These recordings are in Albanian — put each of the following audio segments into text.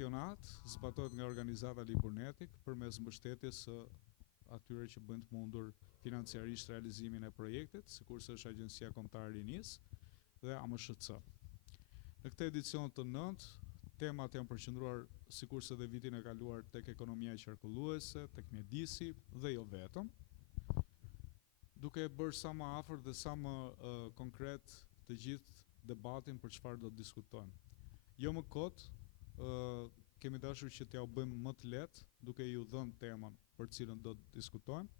kampionat zbatohet nga organizata Liburnetik përmes mbështetjes së atyre që bëjnë të mundur financiarisht realizimin e projektit, sikurse është Agjencia Kombëtare e Rinisë dhe AMSHC. Në këtë edicion të 9, temat janë përqendruar sikurse dhe vitin e kaluar tek ekonomia qarkulluese, tek mjedisi dhe jo vetëm, duke e bërë sa më afër dhe sa më konkret të gjithë debatin për çfarë do të diskutojmë. Jo më kot, kemi dashur që t'ja u bëjmë më të lehtë, duke ju dhënë temën për cilën do të diskutojmë,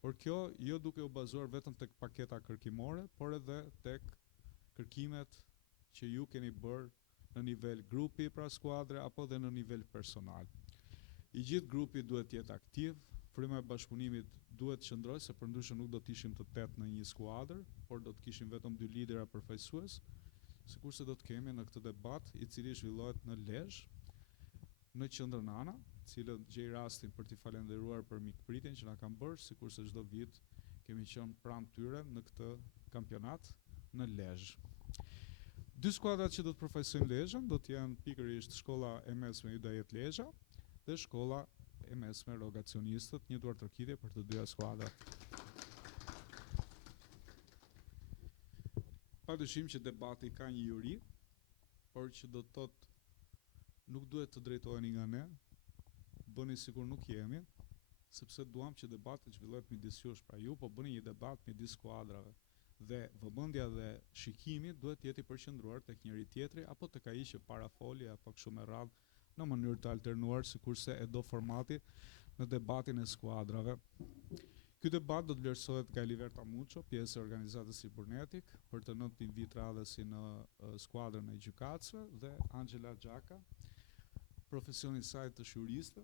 por kjo jo duke u bazuar vetëm tek paketa kërkimore, por edhe tek kërkimet që ju keni bërë në nivel grupi pra skuadre apo dhe në nivel personal. I gjithë grupi duhet të jetë aktiv, fryma e bashkëpunimit duhet të qëndrojë, se përndryshe nuk do të ishim të 8 në një skuadër, por do të kishim vetëm 2 lidera përfaqësues, sikurse do të kemi në këtë debat, i cili zhvillohet në Lezhë, në qendrën Ana, cilët gjej rastin për t'i falenderuar për mikpritjen që na kanë bërë, sikurse çdo vit kemi qenë pranë tyre në këtë kampionat në Lezhë. 2 skuadrat që do të përfaqësojnë Lezhën do të jenë pikërisht Shkolla e Mesme Hidayet Lezhë dhe Shkolla e Mesme Rogacionistët, një duar tërkitje për të dyja skuadrat. Padyshim që debati ka një juri, por që do të thotë nuk duhet të drejtoheni nga ne, bëni sikur nuk jemi, sepse duam që debati të zhvillohet midis jush, pra ju po bëni një debat midis skuadrave dhe vëmendja dhe shikimi duhet të jetë i përqendruar tek njëri tjetri apo tek ai që parafoli apo kështu me radhë në mënyrë të alternuar sikurse e do formati në debatin e skuadrave. Ky debat do të vlerësohet nga Eliverta Muço, pjesë e organizatës Liburnetik, për të nëntë invit radhësi në skuadrën e gjykatësve dhe Angela Gjaka, profesioni i saj të juriste,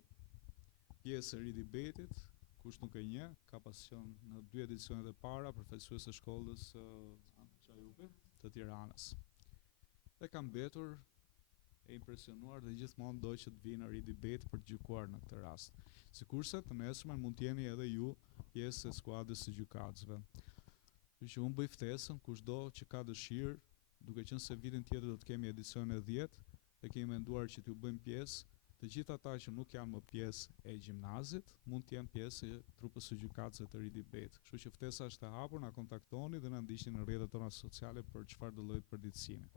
pjesë e ridebatit, kush nuk e njeh, ka pasion në 2 edicionet e para, përfaqësuese e shkollës Çajupi të Tiranës. Dhe ka mbetur e impresionuar dhe gjithmonë doj që të vinë në ridebate për të gjykuar në këtë rast. Sikurse të nesërmen mund të jeni edhe ju pjesë e skuadrës së gjykatësve. Kështu që unë bëj ftesën kushdo që ka dëshirë, duke qenë se vitin tjetër do të kemi edicionin e 10 dhe kemi menduar që t'ju bëjmë pjesë, të gjithë ata që nuk janë më pjesë e gjimnazit, mund të jenë pjesë e trupës së gjykatësve të ridebate. Kështu që ftesa është e hapur, na kontaktoni dhe na ndiqni në rrjetet tona sociale për çfarë do lloj përditësimi.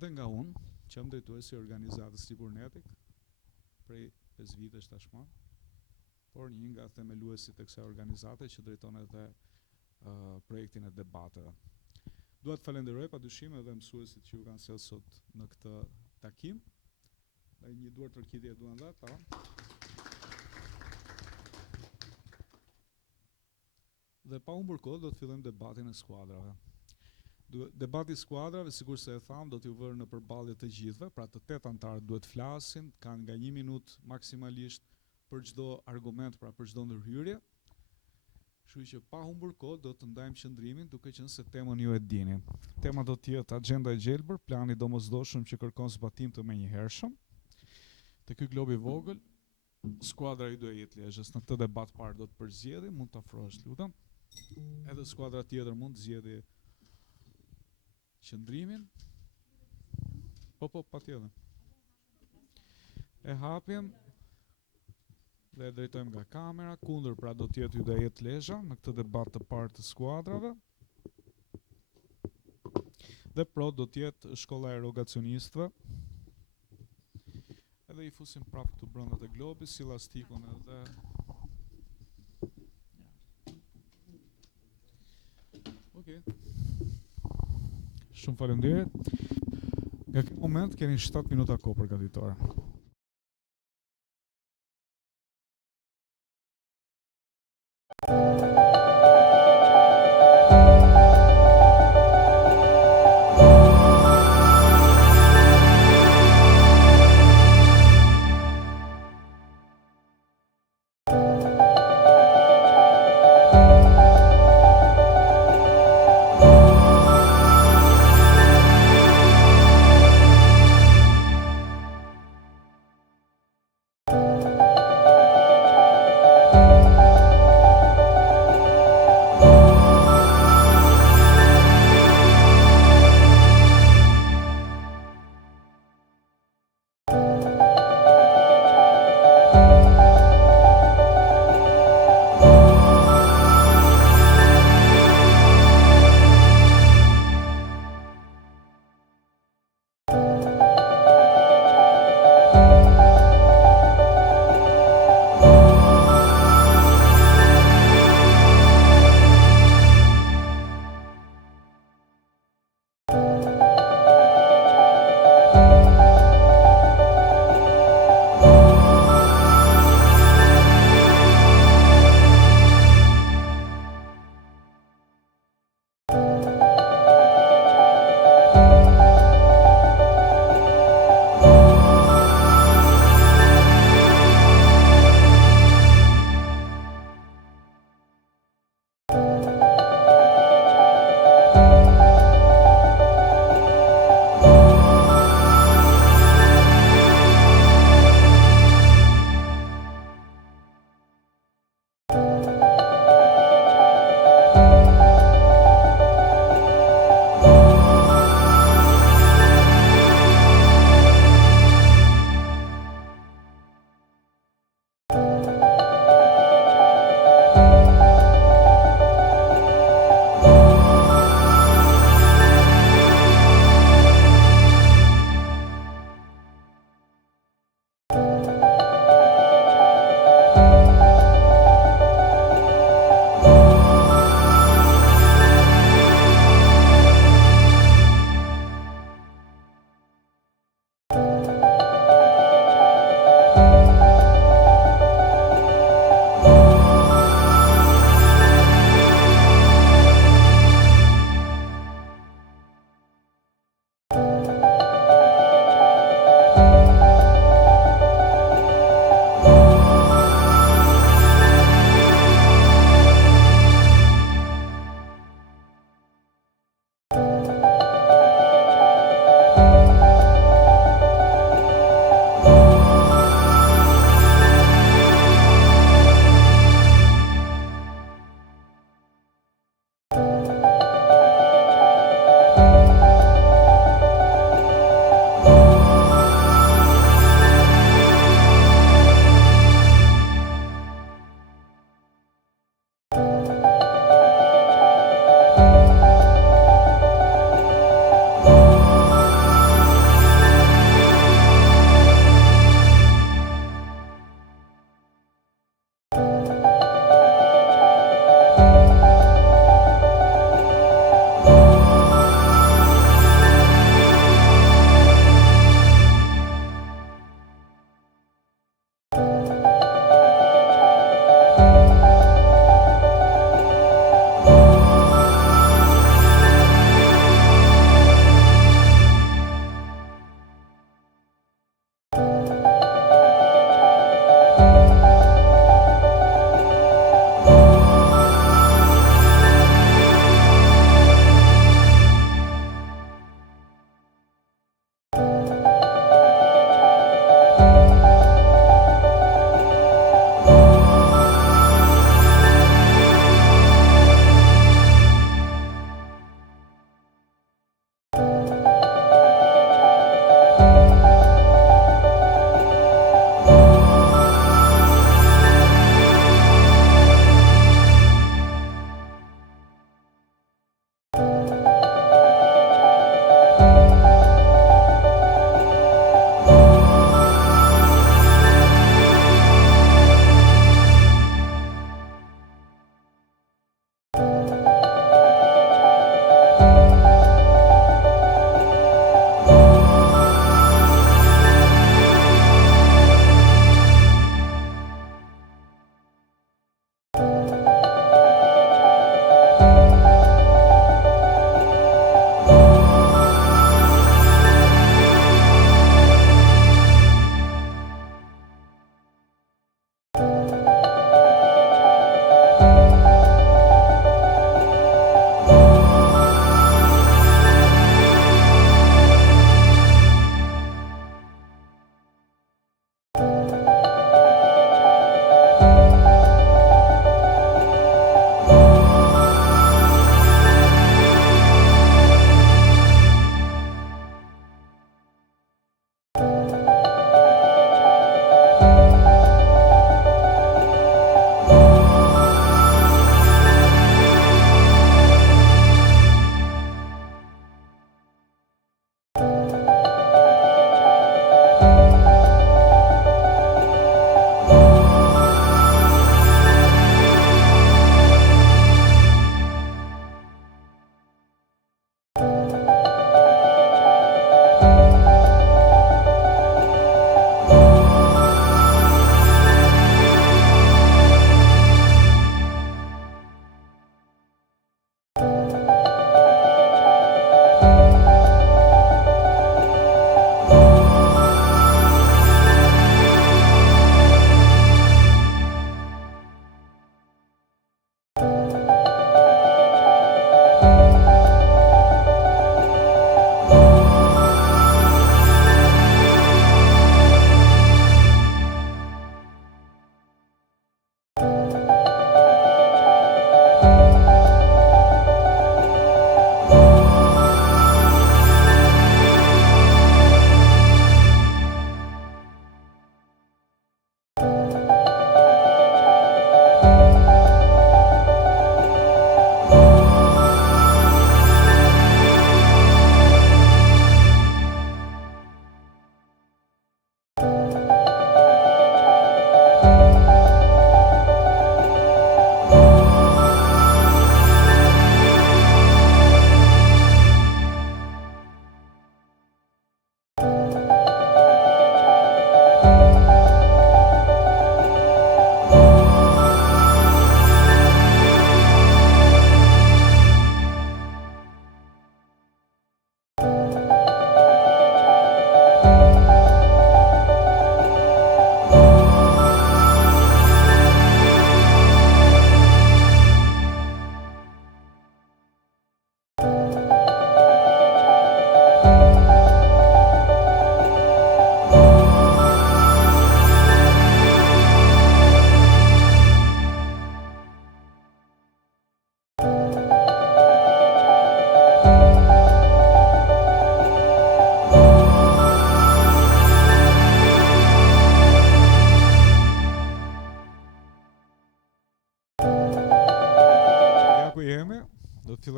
Dhe nga unë, që jam drejtuesi i organizatës Liburnetik, prej 5 vitesh tashmë, por një nga themeluesit e kësaj organizate që drejton edhe projektin e debateve. Dua të falenderoj padyshim edhe mësuesit që ju kanë sjellë sot në këtë takim. Dhe një duar tërkitje duan dha, pa. Dhe pa humbur kohë do të fillojmë debatin e skuadrave. Debati i skuadrave, sikurse e tham, do t'ju vërë në përballje të gjithëve, pra të 8 anëtarët duhet flasin, kanë nga 1 minutë maksimalisht për çdo argument, pra për çdo ndërhyrje. Kështu që pa humbur kohë do të ndajmë qëndrimin, duke qenë se temën ju e dini. Tema do të jetë agjenda e gjelbër, plani domosdoshëm që kërkon zbatim të menjëhershëm. Te ky glob i vogël, skuadra i Hidayet Lezhës në këtë debat parë do të përzgjedhë, mund të afrohesh lutem. Edhe skuadra tjetër mund të zgjedhë qëndrimin. Po, patjetër. E hapjem dhe e drejtojmë nga kamera, kundër pra do të jetë Hidayet Lezhë në këtë debat të parë të skuadrave. Dhe pro do të jetë Shkolla e Rogacionistëve. Edhe i fusim prapë këtu brenda të globit, si lastikun edhe Okej. Shumë faleminderit. Nga këtë moment keni 7 minuta kohë përgatitore.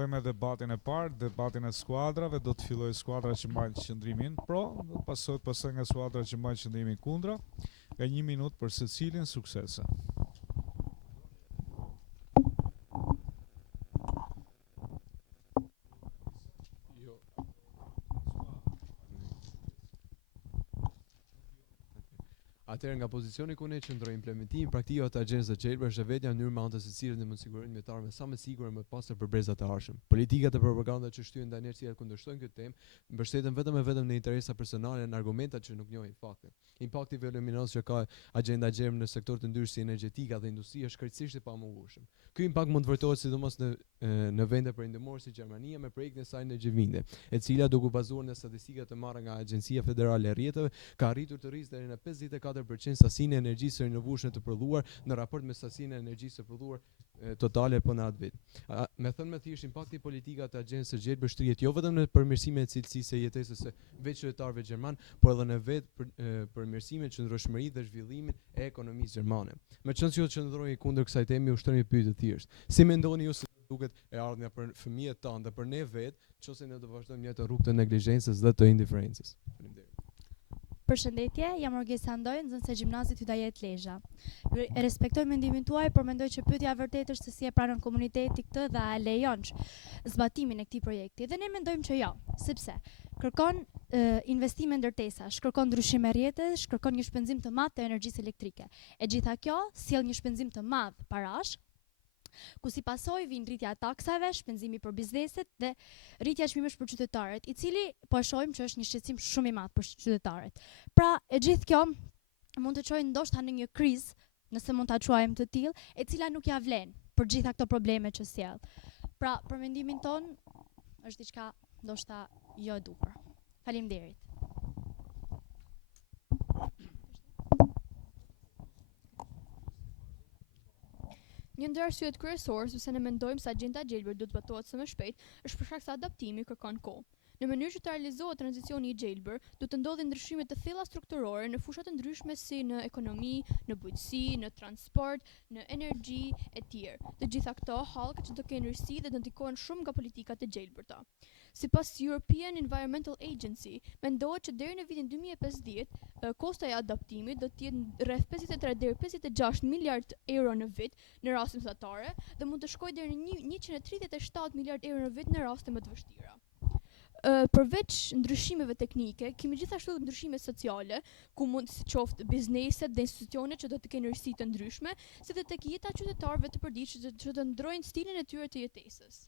fillojmë me debatin e parë, debatin e skuadrave. Do të fillojë skuadra që mbajnë qëndrimin pro, do të pasoj nga skuadra që mbajnë qëndrimin kundra. Nga 1 minutë për secilin, suksese. Atëherë nga pozicioni ku ne qëndrojmë implementimi praktikave të agjendës së Gjelbër është vetja mënyrë me anë të së cilës ne mund të sigurojmë metarëve sa më sigurt e më pas për brezat e ardhshëm. Politikat e propagandës që shtyhen ndaj njerëzve që kundërshtojnë këtë temë mbështeten vetëm e vetëm në interesa personale në argumentat që nuk njohin fakte. Impakti voluminoz që ka agjenda e Gjelbër në sektor të ndryshëm si energjetika dhe industria është krejtësisht i pamungueshëm. Ky impakt mund të vërtetohet sidomos në vende perëndimore si Gjermania me projektin e saj në Gjevinde, e cila duke u bazuar në statistikat të marrë nga Agjencia Federale e Rrjeteve, ka arritur të rrisë deri në 54% sasinë e energjisë së rinovueshme të prodhuar në raport me sasinë e energjisë së prodhuar totale për në atë vit. Me thënë më thjesht, impakti i politikave të agjendës së Gjelbër shtrihet jo vetëm në përmirësimin e cilësisë së jetesës së vetë qytetarëve gjerman, por edhe në vetë përmirësimin e qëndrueshmërisë dhe zhvillimin e ekonomisë gjermane. Meqenëse ju qëndroni kundër kësaj teme, ushtroj një pyetje të thjeshtë. Si mendoni ju se duket e ardhmja për fëmijët tanë dhe për ne vetë, nëse ne do vazhdojmë në rrugë të neglizhencës dhe të indiferencës? Faleminderit. Përshëndetje, jam Orgesa Ndoj, nxënëse gjimnazit Hydajet Lezhë. Respektoj mendimin tuaj, por mendoj që pyetja vërtet është se si e pranon komuniteti këtë dhe a lejon zbatimin e këtij projekti. Dhe ne mendojmë që jo, sepse kërkon investime ndërtesash, kërkon ndryshime rrjetesh, kërkon një shpenzim të madh të energjisë elektrike. E gjitha kjo sjell një shpenzim të madh parash, ku si pasojë vijnë rritja e taksave, shpenzimi për bizneset dhe rritja e çmimeve për qytetarët, i cili po e shohim që është një shqetësim shumë i madh për qytetarët. Pra, e gjithë kjo mund të çojë ndoshta në një krizë, nëse mund ta quajmë të tillë, e cila nuk ja vlen për gjitha këto probleme që sjell. Pra, për mendimin ton është diçka ndoshta jo e duhur. Faleminderit. Një ndër arsyet kryesorë sepse ne mendojmë se agjenda e Gjelbër duhet zbatohet së më shpejt është për shkak se adaptimi kërkon kohë. Në mënyrë që të realizohet tranzicioni i Gjelbër, duhet të ndodhin ndryshime të thella strukturore në fusha të ndryshme si në ekonomi, në bujqësi, në transport, në energji e tjerë. Të gjitha këto hallka që do kenë rësi dhe do ndikojnë shumë nga politikat e Gjelbërta. Sipas European Environmental Agency, mendohet që deri në vitin 2050, kosta e adaptimit do të jetë rreth 53 deri 56 miliard euro në vit në raste mesatare dhe mund të shkojë deri në 137 miliard euro në vit në raste më të vështira. Përveç ndryshimeve teknike, kemi gjithashtu ndryshime sociale, ku mund të qoftë bizneset dhe institucionet që do të kenë rësi të ndryshme, si dhe tek jeta e qytetarëve të përditshëm që të ndrojnë stilin e tyre të jetesës.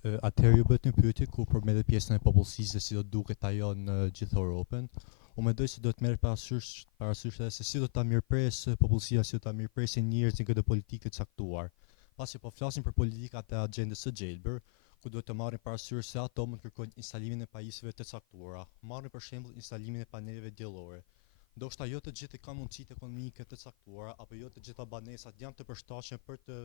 Atëherë ju bëhet një pyetje ku përmbledhet pjesën e popullsisë dhe si do duket ajo në gjithë Europën. Unë mendoj se do të merret parasysh edhe se si do ta mirëpresë popullsia, si do ta mirëpresë njerëzit këtë politikë të caktuar. Pasi po flasim për politikat e agjendës së Gjelbër, ku duhet të marrin parasysh se ato mund të kërkojnë instalimin e pajisjeve të caktuara, marrin për shembull instalimin e paneleve diellore. Ndoshta jo të gjithë kanë mundësitë ekonomike të caktuara apo jo të gjitha banesat janë të përshtatshme për të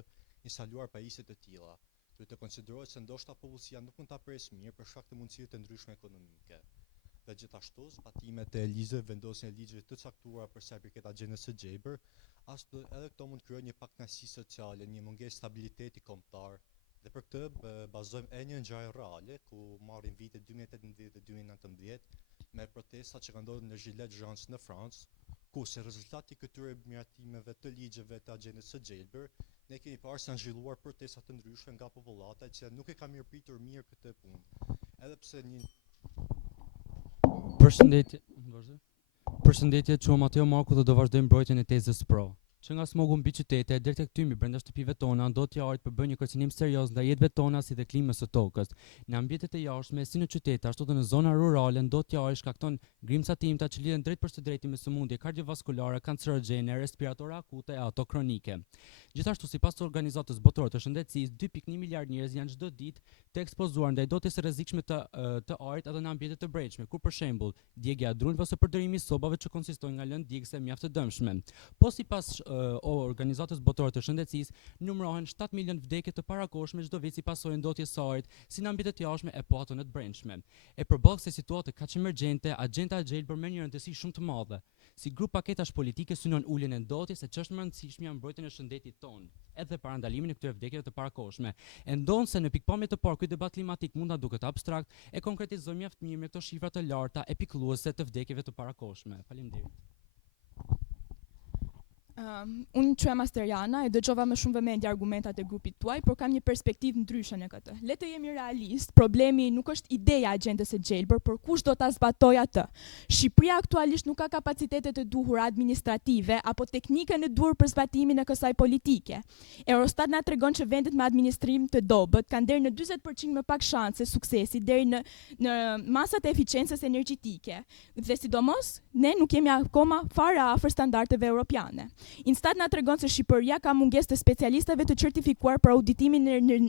instaluar pajisje të tilla. Duhet të konsiderohet se ndoshta popullsia nuk mund ta presë mirë për shkak të mundësive të ndryshme ekonomike. Dhe gjithashtu, zbatimet e ligjeve, vendosjen e ligjeve të caktuara për sa i përket agjendës së Gjelbër, edhe këto mund të krijojnë një pakënaqësi sociale, një mungesë stabiliteti kombëtar. Dhe për këtë bazojmë edhe një ngjarje reale ku marrin vitet 2018 dhe 2019 me protesta që kanë ndodhur në Gilets Jaunes në Francë, ku si rezultat i këtyre miratimeve të ligjeve të agjendës së Gjelbër, ne kemi parë se janë zhvilluar protesta të ndryshme nga popullata që nuk e ka mirëpritur mirë këtë punë. Edhe pse një Përshëndetje, quhem Mateo Marku dhe do vazhdojmë mbrojtjen e tezës pro. Që nga smogu mbi qytete deri tek tymi brenda shtëpive tona do t'ja ardhë përbën një kërcënim serioz ndaj jetëve tona si dhe klimës së tokës. Në ambientet e jashtme, si në qytete, ashtu edhe në zona rurale, do t'ja ardhë shkakton grimca të imta që lidhen drejt për së drejti me sëmundje kardiovaskulare, kancerogjene, respiratore akute e ato kronike. Gjithashtu, sipas organizatës botërore të shëndetësisë, 2.1 miliard njerëz janë çdo ditë të ekspozuar ndaj dotjes së rrezikshme të ajrit edhe në ambiente të brendshme, kur për shembull, djegja e drunjve ose përdorimi i sobave që konsistojnë nga lëndë djegëse mjaft të dëmshme. Po sipas organizatës botërore të shëndetësisë, numërohen 7 milion vdekje të parakohshme çdo vit si pasojë ndotjes së ajrit, si në ambientet e jashtme e po ato në të brendshme. E përballë kësaj situate kaq emergjente, agjenda e Gjelbër merr një rëndësi shumë të madhe. Si grup paketash politike synon uljen e ndotjes se ç'është më e rëndësishmja mbrojtjen e shëndetit tonë, edhe para ndalimin e këtyre vdekjeve të parakohshme. E ndonë se në pikpamje të parë ky debat klimatik mund ta duket abstrakt, e konkretizojmë mjaft mirë me këto shifra të larta e pikëlluese të vdekjeve të parakohshme. Faleminderit. Unë quhem Asteriana e dëgjova me shumë vëmendje argumentat e grupit tuaj, por kam një perspektivë ndryshe në këtë. Le të jemi realist, problemi nuk është ideja e agjendës së Gjelbër, por kush do ta zbatojë atë. Shqipëria aktualisht nuk ka kapacitetet e duhura administrative apo teknikën e duhur për zbatimin e kësaj politike. Eurostat na tregon që vendet me administrim të dobët kanë deri në 40% më pak shanse suksesi deri në masat e eficiencës energjetike. Dhe sidomos, ne nuk jemi akoma fare afër standardeve europiane. Instat na tregon se Shqipëria ka mungesë të specialistëve të certifikuar për auditimin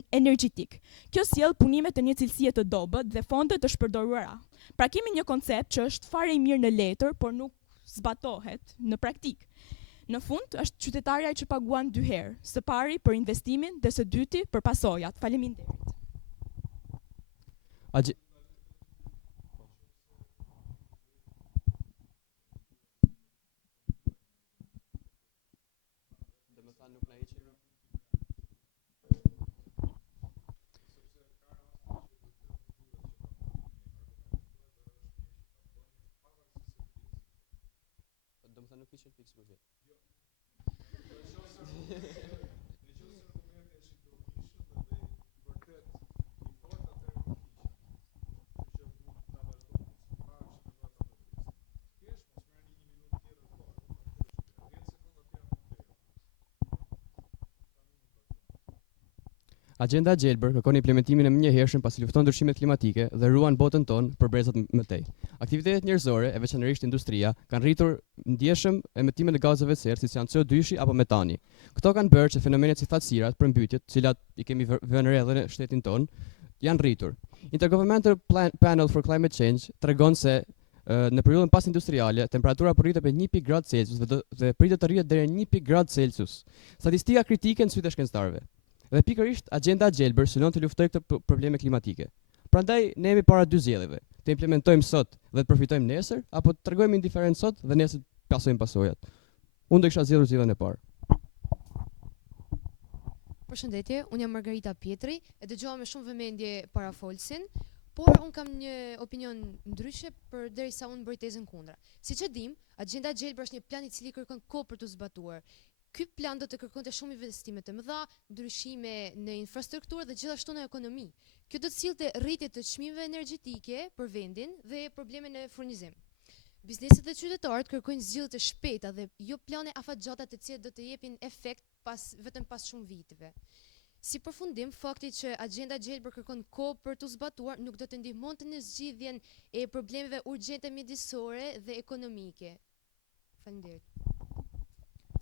energjetik. Kjo sjell punime të një cilësie të dobët dhe fonde të shpërdoruara. Pra kemi një koncept që është fare i mirë në letër, por nuk zbatohet në praktik. Në fund, është qytetarja që paguan 2 herë, së pari për investimin dhe së dyti për pasojat. Faleminderit. Nuk ishin fikse për vetë. Agenda Gjelbër kërkon implementimin e menjëhershëm pasi lufton ndryshimet klimatike dhe ruan botën tonë për brezat më tej. Aktivitetet njerëzore, e veçanërisht industria, kanë rritur ndjeshëm emetimet e gazeve të serë, si janë CO2 apo metani. Këto kanë bërë që fenomenet si fatësirat, përmbytjet, të cilat i kemi vënë re edhe në shtetin tonë, janë rritur. Intergovernmental Panel for Climate Change tregon se në periudhën pas-industriale, temperatura po rritet me 1 pikë gradë Celsius dhe pritet të rritet deri në 1 pikë gradë Celsius. Statistika kritike në sytë e shkencëtarëve. Dhe pikërisht agenda Gjelbër synon të luftojë këtë probleme klimatike. Prandaj ne jemi para 2 zgjedhjeve: të implementojmë sot dhe të përfitojmë nesër, apo të tregojmë indiferent sot dhe nesër të pasojmë pasojat. Unë do kisha zgjedhur zgjedhjen e parë. Përshëndetje, unë jam Margarita Pietri, e dëgjova me shumë vëmendje parafolsin, por unë kam një opinion ndryshe përderisa unë bëj tezën kundra. Siç e dim, agenda Gjelbër është një plan i cili kërkon kohë për të zbatuar. Ky plan do të kërkonte shumë investime të mëdha, ndryshime në infrastrukturë dhe gjithashtu në ekonomi. Kjo do të sillte rritje të çmimeve energjetike për vendin dhe probleme në furnizim. Bizneset dhe qytetarët kërkojnë zgjidhje të shpejta dhe jo plane afatgjata të cilat do të jepin efekt vetëm pas shumë viteve. Si përfundim, fakti që agenda Gjelbër kërkon kohë për të zbatuar nuk do të ndihmonte në zgjidhjen e problemeve urgjente mjedisore dhe ekonomike. Faleminderit.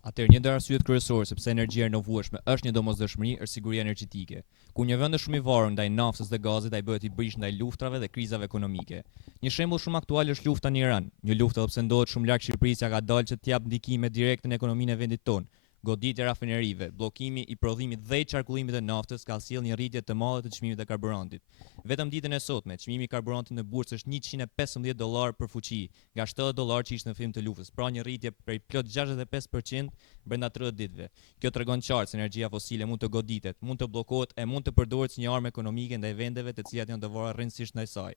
Atëherë një ndër arsyet kryesore sepse energjia e rinovueshme është një domosdoshmëri është siguria energjetike, ku një vend është shumë i varur ndaj naftës dhe gazit ai bëhet i brish ndaj luftrave dhe krizave ekonomike. Një shembull shumë aktual është lufta në Iran. Një luftë edhe pse ndodhet shumë larg Shqipërisë, ka dalë që të jap ndikime direkte në ekonominë e vendit tonë. Goditja e rafinerive, bllokimi i prodhimit dhe i qarkullimit të naftës ka sjellë një rritje të madhe të çmimit të karburantit. Vetëm ditën e sotme, çmimi i karburantit në bursë është $115 për fuqi, nga $70 që ishte në fillim të luftës, pra një rritje prej plot 65% brenda 30 ditëve. Kjo tregon qartë se energjia fosile mund të goditet, mund të bllokohet e mund të përdoret si një armë ekonomike ndaj vendeve të cilat janë të varura rrënjësisht ndaj saj.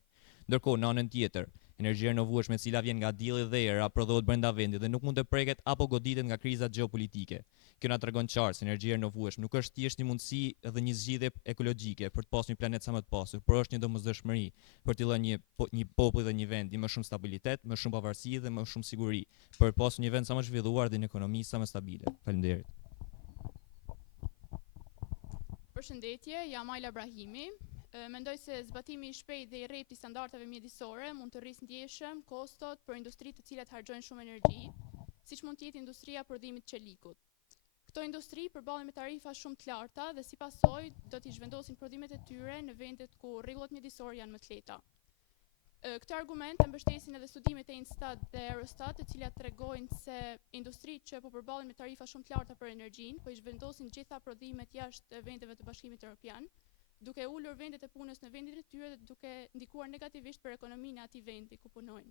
Ndërkohë, në anën tjetër, energjia e rinovueshme e cila vjen nga dielli dhe era prodhohet brenda vendit dhe nuk mund të preket apo goditet nga krizat gjeopolitike. Kjo na tregon qartë se energjia e rinovueshme nuk është thjesht një mundësi dhe një zgjidhje ekologjike për të pasur një planet sa më të pasur, por është një domosdoshmëri për të lënë një popull dhe një vendi më shumë stabilitet, më shumë pavarësi dhe më shumë siguri, për të pasur një vend sa më zhvilluar dhe një ekonomi sa më stabile. Faleminderit. Përshëndetje, jam Ajla Brahimi. Mendoj se zbatimi i shpejtë dhe i rreptë i standardeve mjedisore mund të rrisë ndjeshëm kostot për industritë të cilat harxojnë shumë energji, siç mund të jetë industria e prodhimit të çelikut. Këto industri përballen me tarifa shumë të larta dhe si pasojë do t'i zhvendosin prodhimet e tyre në vendet ku rregullat mjedisore janë më të lehta. Këtë argument e mbështesin edhe studimet e Instat dhe Eurostat, të cilat tregojnë se industritë që po përballen me tarifa shumë të larta për energjinë, po i zhvendosin gjitha prodhimet jashtë vendeve të Bashkimit Evropian, duke ulur vendet e punës në vendin e tyre dhe duke ndikuar negativisht për ekonominë e atij vendi ku punojnë.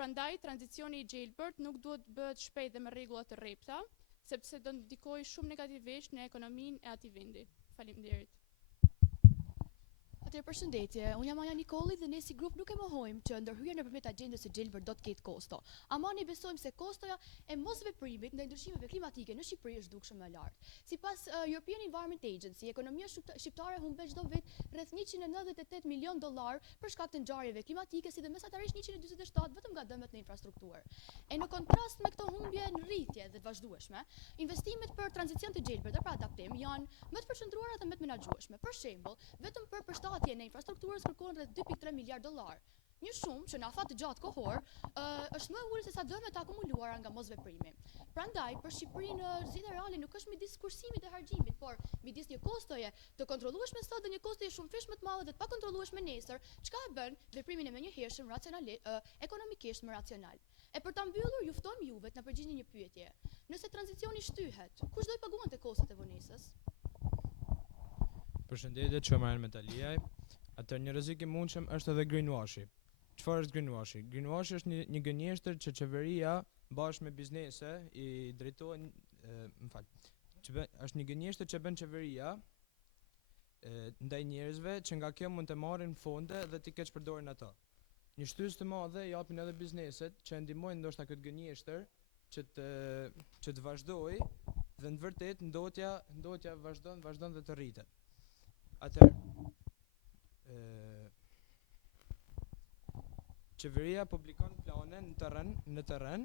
Prandaj, tranzicioni I Jailbird nuk duhet bëhet shpejt dhe me rregulla të rrepta, sepse do ndikojë shumë negativisht në ekonominë e atij vendi. Faleminderit. Atëherë përshëndetje, unë jam Aja Nikolli dhe ne si grup nuk e mohojmë që ndërhyrja nëpërmjet agjendës së Jailbird do të ketë kosto. Ama ne besojmë se kostoja e mosveprimit ndaj ndryshimeve klimatike në Shqipëri është dukshëm e lartë. Sipas European Environment Agency, ekonomia shqiptare humbet çdo vit rreth $198 milion për shkak të ngjarjeve klimatike, si dhe mesatarisht 147 vetëm nga dëmet në infrastrukturë. E në kontrast me këto humbje në rritje dhe të vazhdueshme, investimet për tranzicion të Jailbird dhe për adaptim janë më të përqendruara dhe më të menaxhueshme. Për shembull, vetëm për përshtatje në infrastrukturës kërkohen rreth $2.3 miliard. Një shumë që në afat të gjatë kohor është më e ulët se sa dëmet akumuluara nga mosveprimi. Prandaj, për Shqipërinë zgjidhja reale nuk është midis kursimit dhe harxhimit, por midis një kostoje të kontrollueshme sot dhe një kostoje shumë fish më të madhe dhe të pakontrollueshme nesër, çka e bën veprimin e menjëhershëm ekonomikisht më racional. E për ta mbyllur, ju ftojmë juve të na përgjigjeni një pyetje. Nëse tranzicioni shtyhet, kush do I paguante kostot e vonesës? Përshëndetje, Çomar Metaliaj. Atëherë një rrezik I mundshëm është edhe greenwashi. Çfarë është greenwashi? Greenwashi është një gënjeshtër që qeveria bashkë me biznese I drejtohen, është një gënjeshtër që bën qeveria ndaj njerëzve që nga kjo mund të marrin fonde dhe t'i keq përdorin ato. Një shtysë të madhe japin edhe bizneset që ndihmojnë ndoshta këtë gënjeshtër që të vazhdojë dhe në vërtet ndotja vazhdon dhe të rritet. Atëherë, qeveria publikon plane në terren,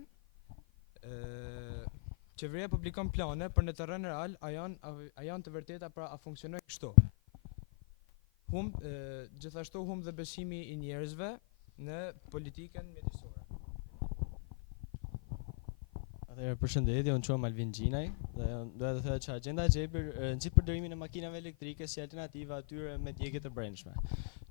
qeveria publikon plane për në terren real, a janë të vërteta, pra a funksionojnë kështu. Gjithashtu humb dhe besimi I njerëzve në politikën mjedisore. Atëherë përshëndetje, unë quhem Alvin Gjinaj dhe doja të thoya që agjenda Jailbird nxit përdorimin e makinave elektrike si alternativë atyre me djegje të brendshme.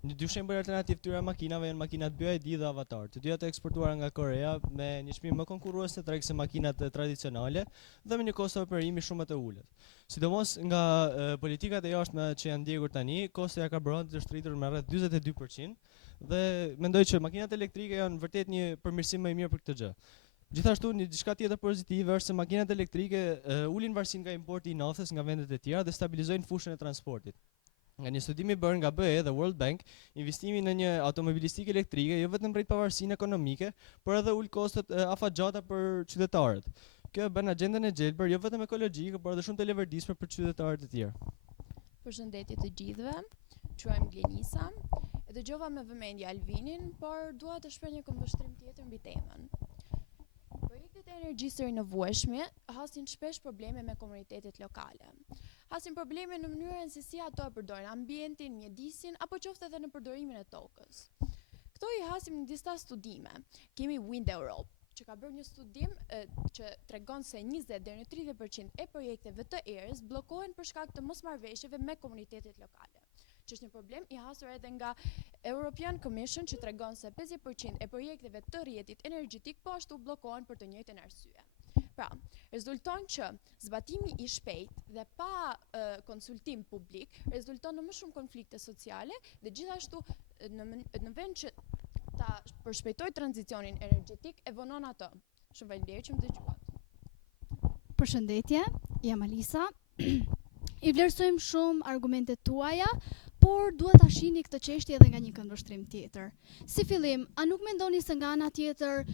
Një dy shembuj alternativ këtyre makinave janë makinat BYD dhe Avatar, të dyja të eksportuara nga Korea me një çmim më konkurrues në treg se makinat tradicionale dhe me një kosto operimi shumë më të ulët. Sidomos nga politikat e jashtme që janë ndjekur tani, kosto e karburantit është rritur me rreth 42% dhe mendoj që makinat elektrike janë vërtet një përmirësim më I mirë për këtë gjë. Gjithashtu, një diçka tjetër pozitive është se makinat elektrike ulin varësinë nga importi I naftës nga vendet e tjera dhe stabilizojnë fushën e transportit. Nga një studim I bërë nga BE dhe World Bank, investimi në një automobilistikë elektrike jo vetëm rrit pavarësinë ekonomike, por edhe ul kostot afatgjata për qytetarët. Kjo bën agjendën e Jailbird jo vetëm ekologjike, por edhe shumë të leverdisme për qytetarët e tjerë. Përshëndetje të gjithëve, quhem Glenisa, e dëgjova me vëmendje Alvinin, por dua të shpreh një këmbështrim tjetër mbi temën. Projektet e energjisë së rinovueshme hasin shpesh probleme me komunitetet lokale. Hasin probleme në mënyrën se si ato e përdorin ambientin, mjedisin apo qoftë edhe në përdorimin e tokës. Këto I hasim në disa studime. Kemi Wind Europe, që ka bërë një studim që tregon se 20 deri në 30% e projekteve të erës bllokohen për shkak të mosmarrëveshjeve me komunitetet lokale, që është një problem I hasur edhe nga European Commission, që tregon se 50% e projekteve të rrjetit energjetik po ashtu bllokohen për të njëjtën arsye. Pra, rezulton që zbatimi I shpejt dhe pa konsultim publik rezulton në më shumë konflikte sociale dhe gjithashtu në vend që ta përshpejtoj tranzicionin energjetik e vonon atë. Shumë faleminderit që më dëgjuat. Përshëndetje, jam Alisa. I vlerësojmë shumë argumentet tuaja, por duhet ta shihni këtë çështje edhe nga një këndvështrim tjetër. Si fillim, a nuk mendoni se nga ana tjetër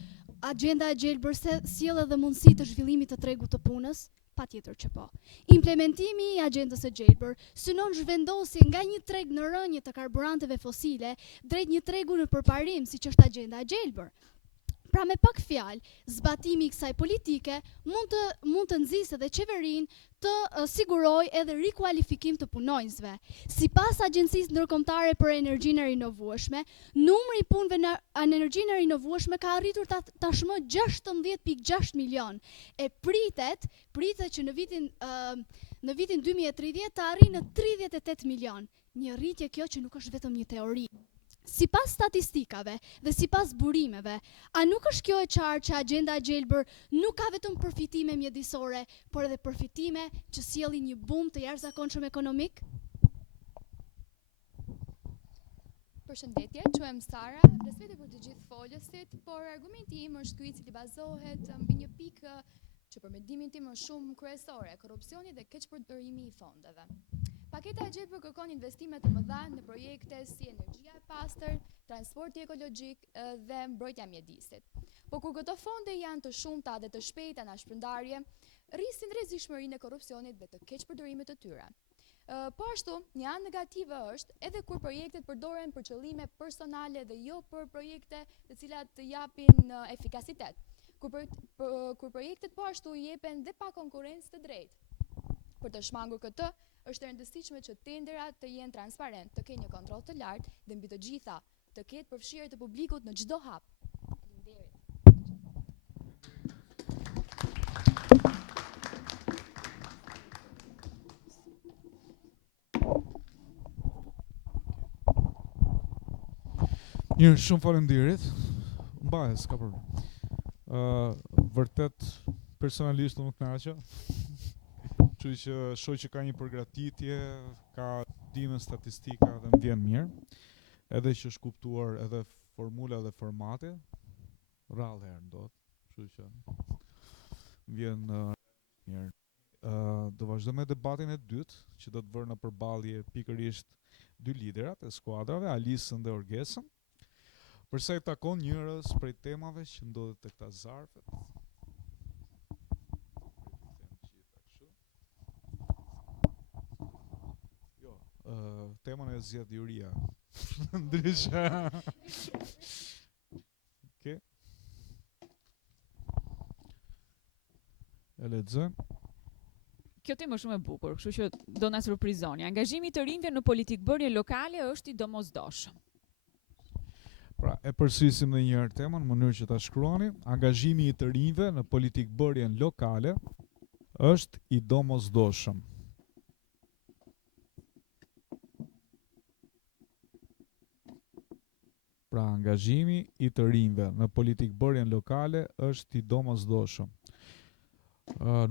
agjenda e Jailbird sjell edhe mundësi të zhvillimit të tregut të punës? Patjetër që po. Implementimi I agjendës së Jailbird synon zhvendosje nga një treg në rënje të karburanteve fosile drejt një tregu në përparim, siç është agjenda e Jailbird. Pra me pak fjalë, zbatimi I kësaj politike mund të nxjisë edhe qeverinë të siguroj edhe rikualifikim të punonjësve. Sipas Agjencisë Ndërkombëtare për Energjinë e Rinovueshme, numri I punëve në energjinë e rinovueshme ka arritur tashmë 16.6 milion. E pritet që në vitin 2030 të arrijë në 38 milion. Një rritje kjo që nuk është vetëm një teori. Sipas statistikave dhe sipas burimeve, a nuk është kjo e qartë që agjenda e Jailbird nuk ka vetëm përfitime mjedisore, por edhe përfitime që sjellin një boom të jashtëzakonshëm ekonomik? Përshëndetje, quhem Sara, respekt për të gjithë folësit, por argumenti im është ky i cili bazohet mbi një pikë që për mendimin tim është shumë kryesore, korrupsioni dhe keqpërdorimi i fondeve. Paketa e Gjelbër kërkon investime të mëdha në projekte si energjia e pastër, transporti ekologjik dhe mbrojtja e mjedisit. Por kur këto fonde janë të shumta dhe të shpejta në shpërndarje, rrisin rrezikshmërinë e korrupsionit dhe të keqpërdorimit të tyre. Po ashtu, një anë negative është edhe kur projektet përdoren për qëllime personale dhe jo për projekte të cilat të japin efikasitet. Kur projektet po ashtu jepen dhe pa konkurrencë të drejtë. Për të shmangur këtë, është e rëndësishme që tenderat të jenë transparent, të kenë një kontroll të lartë dhe mbi të gjitha të ketë përfshirje të publikut në çdo hap. Mirë, shumë faleminderit. Mbahet, s'ka problem. Vërtet personalisht nuk kënaqa. Kështu që shoh që ka një përgatitje, ka dime statistika dhe më vjen mirë. Edhe që është kuptuar edhe formula dhe formati. Rrallë herë ndodh. Kështu që vjen mirë. Do vazhdojmë me debatin e dytë, që do të vërë në përballje pikërisht dy liderat e skuadrave, Alisën dhe Orgesën. Përsa i takon njërës prej temave që ndodhet të këta zarfet. Jo, temën e zgjedh Juria. Ndryshe. Okej. E lexojmë. Kjo temë është shumë e bukur, kështu që do na surprizoni. Angazhimi i të rinjve në politikbërje lokale është i domosdoshëm. Pra, e përsërisim edhe një herë temën në mënyrë që ta shkruani. Angazhimi i të rinjve në politikbërjen lokale është i domosdoshëm. Pra, angazhimi i të rinjve në politikbërjen lokale është i domosdoshëm.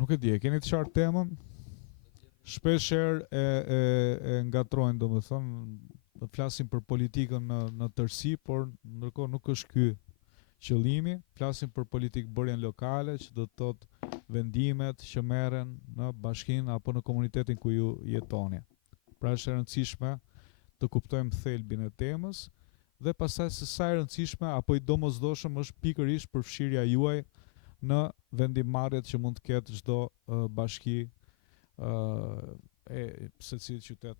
Nuk e di, e keni të qartë temën? Shpesh herë e ngatrojnë, domethënë, do flasim për politikën në tërësi, por ndërkohë nuk është ky qëllimi. Flasim për politikbërjen lokale, që do të thotë vendimet që merren në bashkinë apo në komunitetin ku ju jetoni. Pra është e rëndësishme të kuptojmë thelbin e temës dhe pastaj se sa e rëndësishme apo i domosdoshëm është pikërisht përfshirja juaj në vendimarrjet që mund të ketë çdo bashki e secili qytet.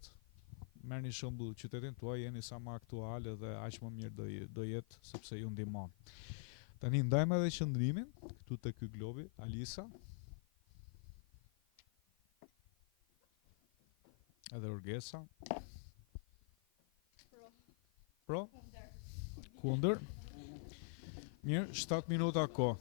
Merrni shembull qytetin tuaj, jeni sa më aktual dhe aq më mirë do jetë sepse ju ndihmon. Tani ndajmë edhe qëndrimin këtu te ky globi, Alisa. Edhe Orgesa. Pro? Kundër. Mirë, 7 minuta kohë.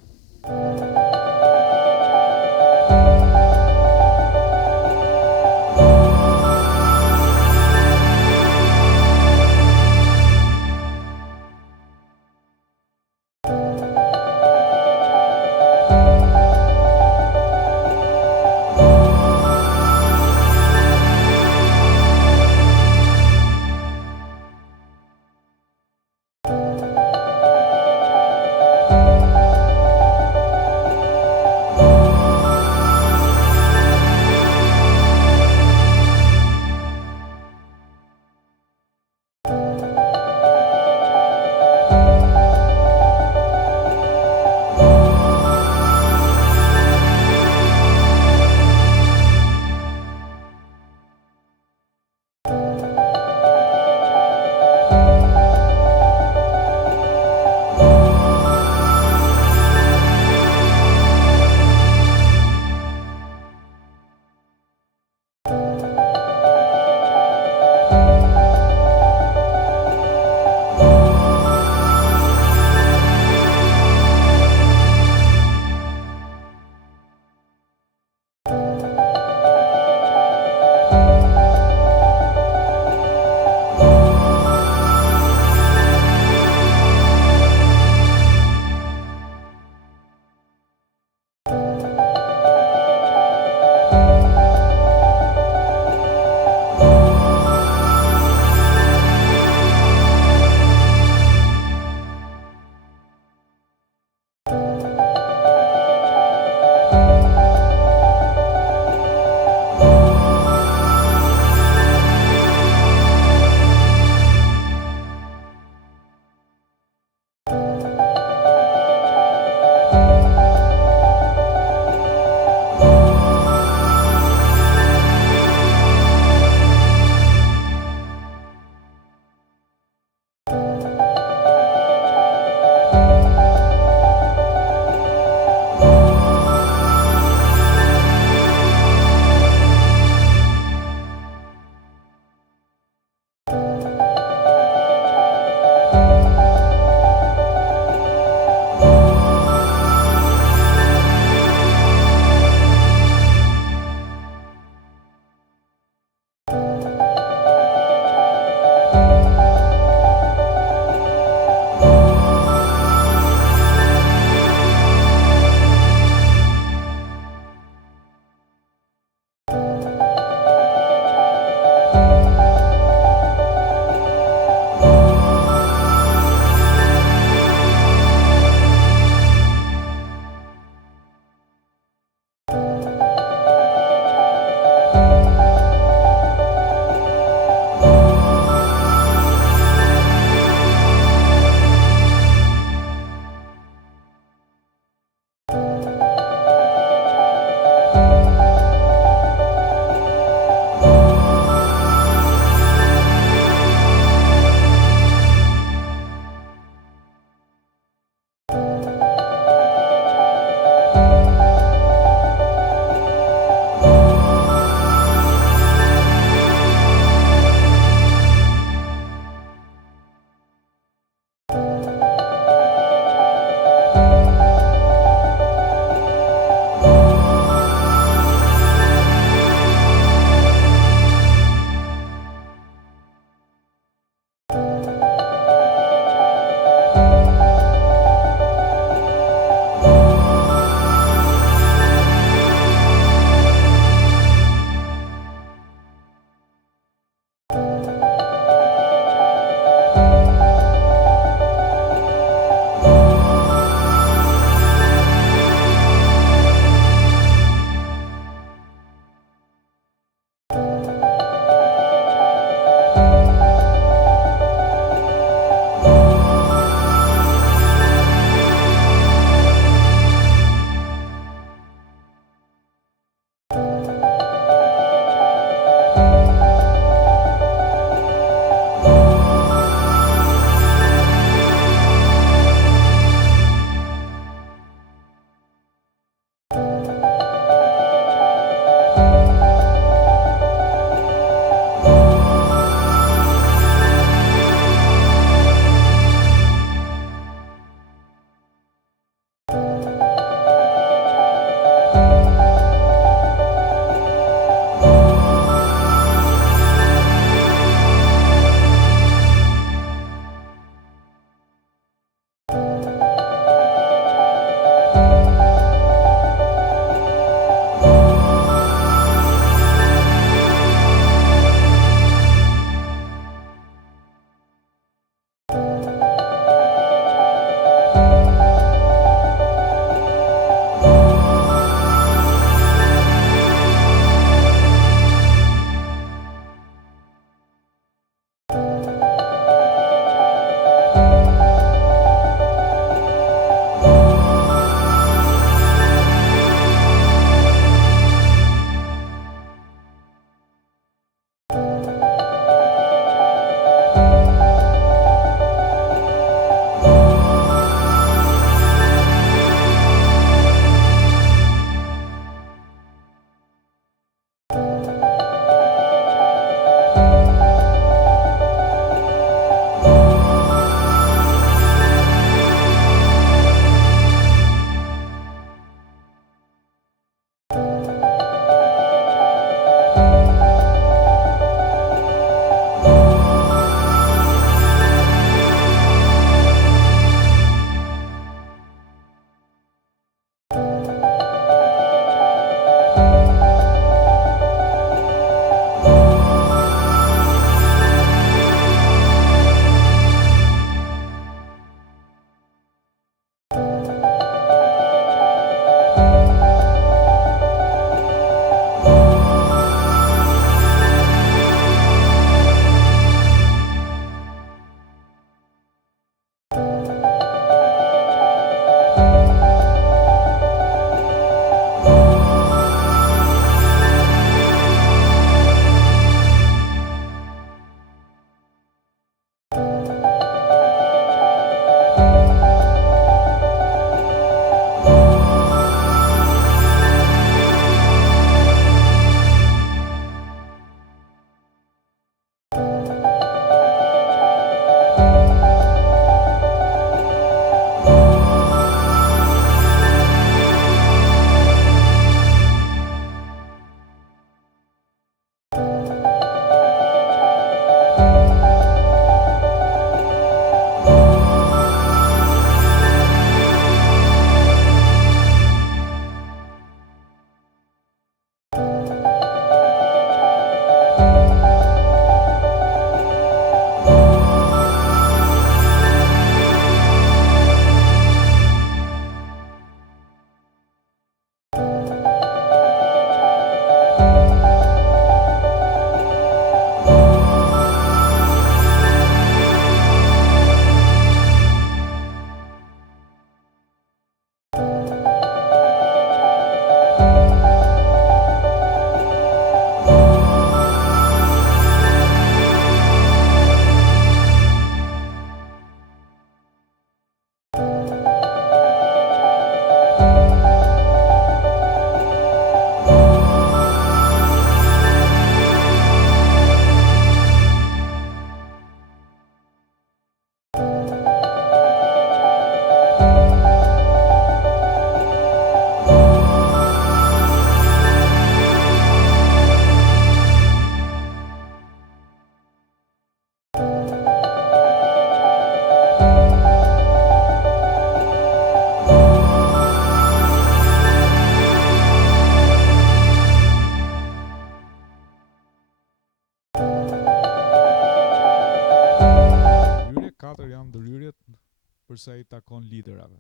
ndërsa i takon liderave.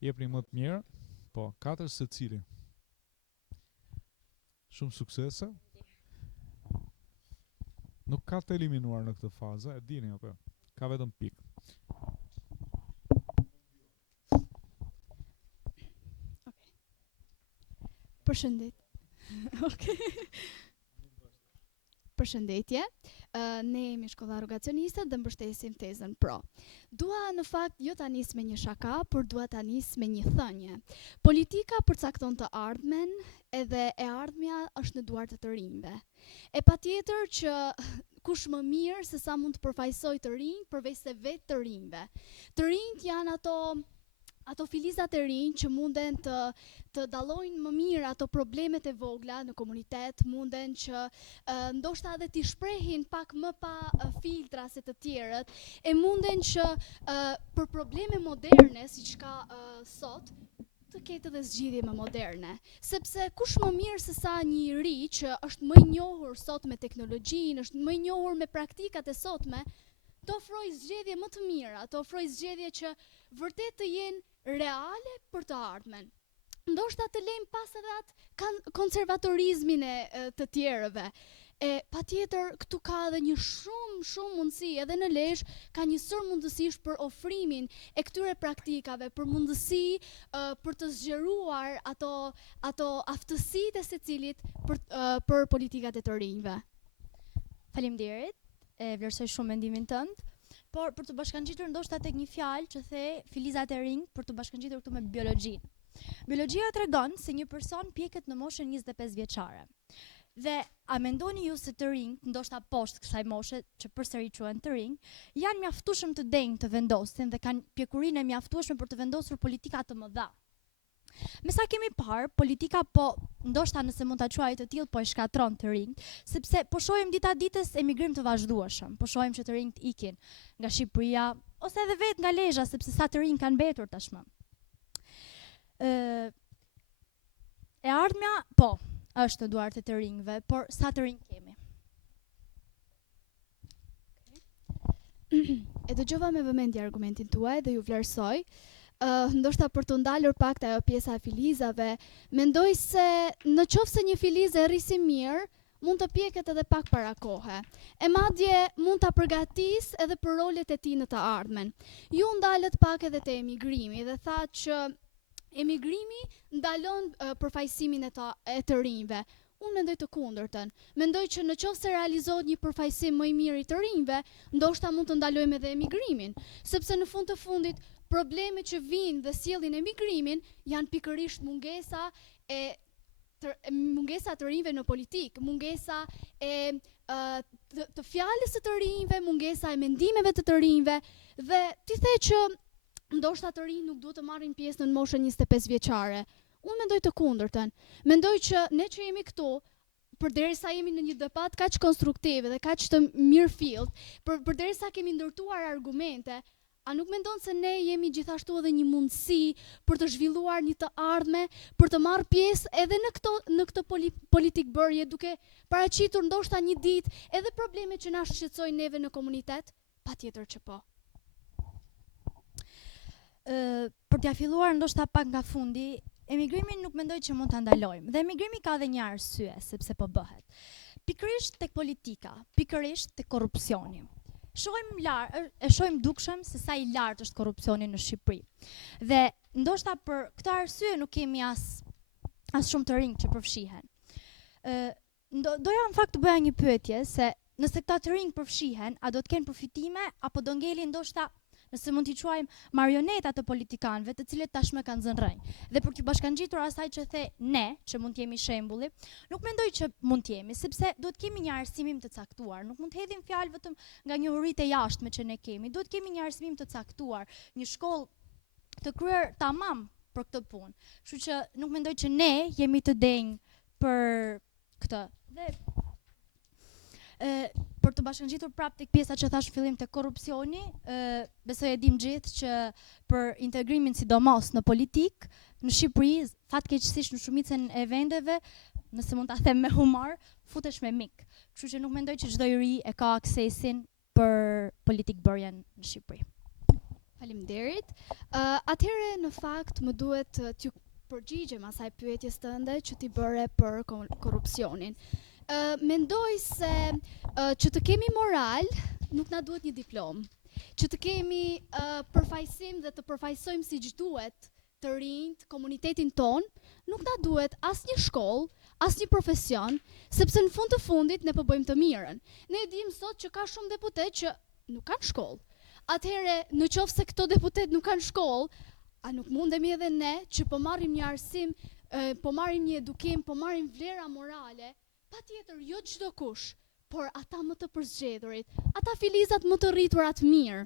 Jepni më të mirë, po, 4 secili. Shumë suksese. Nuk ka të eliminuar në këtë fazë, e dini apo? Ka vetëm pikë. Përshëndet. Okej. Përshëndetje. Ne jemi shkolla rogacionistët dhe mbështesim tezën pro. Dua në fakt jo ta nis me një shaka, por dua ta nis me një thënie. Politika përcakton të ardhmen, edhe e ardhmja është në duart të rinjve. E patjetër që kush më mirë se sa mund të përfaqësoj të rinj përveç se vetë të rinjve. Të rinjt janë ato filizat e rinj që munden të dallojnë më mirë ato problemet e vogla në komunitet, munden që ndoshta edhe t'i shprehin pak më pa filtra se të tjerët, e munden që për probleme moderne, siç ka sot, të ketë edhe zgjidhje më moderne. Sepse kush më mirë se sa një ri që është më i njohur sot me teknologjinë, është më i njohur me praktikat e sotme, të ofroj zgjedhje më të mira, të ofroj zgjedhje që vërtet të jenë reale për të ardhmen. Ndoshta të lejmë pas edhe atë konservatorizmin e të tjerëve. E patjetër këtu ka edhe një shumë mundësi, edhe në Lezhë ka një sër mundësish për ofrimin e këtyre praktikave, për mundësi për të zgjeruar ato aftësitë e secilit për politikat e të rinjve. Faleminderit, e vlerësoj shumë mendimin tënd. Por për të bashkangjitur ndoshta tek një fjalë që the filizat e rinj, për të bashkangjitur këtu me biologjinë. Biologjia tregon se një person pjeket në moshën 25 vjeçare. Dhe a mendoni ju se të rinjt, ndoshta poshtë kësaj moshe, që përsëri quhen të rinj, janë mjaftueshëm të denjë të vendosin dhe kanë pjekurinë e mjaftueshme për të vendosur politika të mëdha? Me sa kemi parë, politika ndoshta nëse mund ta quaj të tillë, po e shkatron të rinjt, sepse po shohim dita ditës emigrim të vazhdueshëm. Po shohim që të rinjt ikin nga Shqipëria ose edhe vetë nga Lezhë, sepse sa të rinj kanë mbetur tashmë. E ardhmja, po, është në duart e të rinjve, por sa të rinj kemi? E dëgjova me vëmendje argumentin tuaj dhe ju vlerësoj. Ndoshta për të ndalur pak të ajo pjesa e filizave, mendoj se në qoftë se një filizë e rrisi mirë, mund të pjeket edhe pak para kohe. E madje mund ta përgatis edhe për rolet e tij në të ardhmen. Ju ndalët pak edhe te emigrimi dhe tha që emigrimi ndalon përfaqësimin e të rinjve. Unë mendoj të kundërtën. Mendoj që në qoftë se realizohet një përfaqësim më i mirë i të rinjve, ndoshta mund të ndalojmë edhe emigrimin, sepse në fund të fundit problemet që vinë dhe sjellin emigrimin janë pikërisht mungesa të rinjve në politikë, mungesa të fjalës së të rinjve, mungesa e mendimeve të rinjve, dhe ti the që ndoshta të rinj nuk duhet të marrin pjesë në moshën 25 vjeçare. Unë mendoj të kundërtën. Mendoj që ne që jemi këtu, përderisa jemi në një debat kaq konstruktiv dhe kaq të mirëfillt, përderisa kemi ndërtuar argumente, a nuk mendon se ne jemi gjithashtu edhe një mundësi për të zhvilluar një të ardhme, për të marrë pjesë edhe në këtë politikë bërje, duke paraqitur ndoshta një ditë edhe problemet që na shqetësojnë neve në komunitet? Patjetër që po. Për t'ia filluar ndoshta pak nga fundi, emigrimin nuk mendoj që mund ta ndalojmë. Dhe emigrimi ka edhe një arsye sepse po bëhet. Pikërisht tek politika, pikërisht tek korrupsioni. Shohim dukshëm se sa i lartë është korrupsioni në Shqipëri. Dhe ndoshta për këtë arsye nuk kemi as shumë të rinj që përfshihen. Doja në fakt të bëja një pyetje se nëse këta të rinj përfshihen, a do të kenë përfitime apo do ngelin ndoshta, nëse mund t'i quajmë, marioneta të politikanëve, të cilët tashmë kanë zënë rrënjë. Dhe për t'ju bashkangjitur asaj që the ne, që mund t'jemi shembulli, nuk mendoj që mund t'jemi, sepse duhet kemi një arsimim të caktuar. Nuk mund t'hedhim fjalë vetëm nga njohuritë e jashtme që ne kemi. Duhet kemi një arsimim të caktuar, një shkollë të kryer tamam për këtë punë. Kështu që nuk mendoj që ne jemi të denjë për këtë. Dhe për të bashkangjitur prapë tek pjesa që thash fillim tek korrupsioni, besoj e dim gjithë që për integrimin sidomos në politikë, në Shqipëri, fatkeqësisht në shumicën e vendeve, nëse mund ta them me humor, futesh me mik. Kështu që nuk mendoj që çdo i ri e ka aksesin për politikë bërjen në Shqipëri. Faleminderit. Atëherë në fakt më duhet t'ju përgjigjem asaj pyetjes tënde që ti bëre për korrupsionin. Mendoj se që të kemi moral nuk na duhet një diplomë. Që të kemi përfaqësim dhe të përfaqësojmë siç duhet të rinjt, komunitetin ton, nuk na duhet asnjë shkollë, asnjë profesion, sepse në fund të fundit ne po bëjmë të mirën. Ne e dimë sot që ka shumë deputet që nuk kanë shkollë. Atëherë, në qoftë se këto deputet nuk kanë shkollë, a nuk mundemi edhe ne që po marrim një arsim, po marrim një edukim, po marrim vlera morale, patjetër jo çdo kush, por ata më të përzgjedhurit, ata filizat më të rritura të mirë.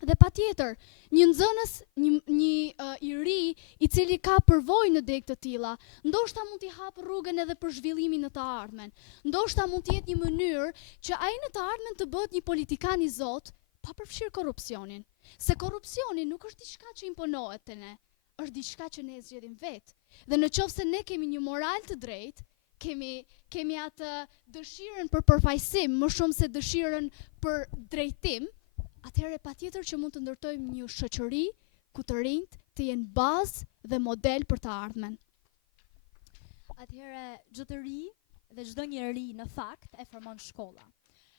Dhe patjetër, një nxënës, një i ri i cili ka përvojë në degë të tilla, ndoshta mund t'i hapë rrugën edhe për zhvillimin në të ardhmen. Ndoshta mund të jetë një mënyrë që ai në të ardhmen të bëhet një politikan i Zot, pa përfshirë korrupsionin. Se korrupsioni nuk është diçka që imponohet te ne, është diçka që ne e zgjedhim vetë. Dhe në qoftë se ne kemi një moral të drejtë, kemi atë dëshirën për përfaqësim më shumë se dëshirën për drejtim, atëherë patjetër që mund të ndërtojmë një shoqëri ku të rinjt të jenë bazë dhe model për të ardhmen. Atëherë çdo të ri dhe çdo njeri në fakt e formon shkolla.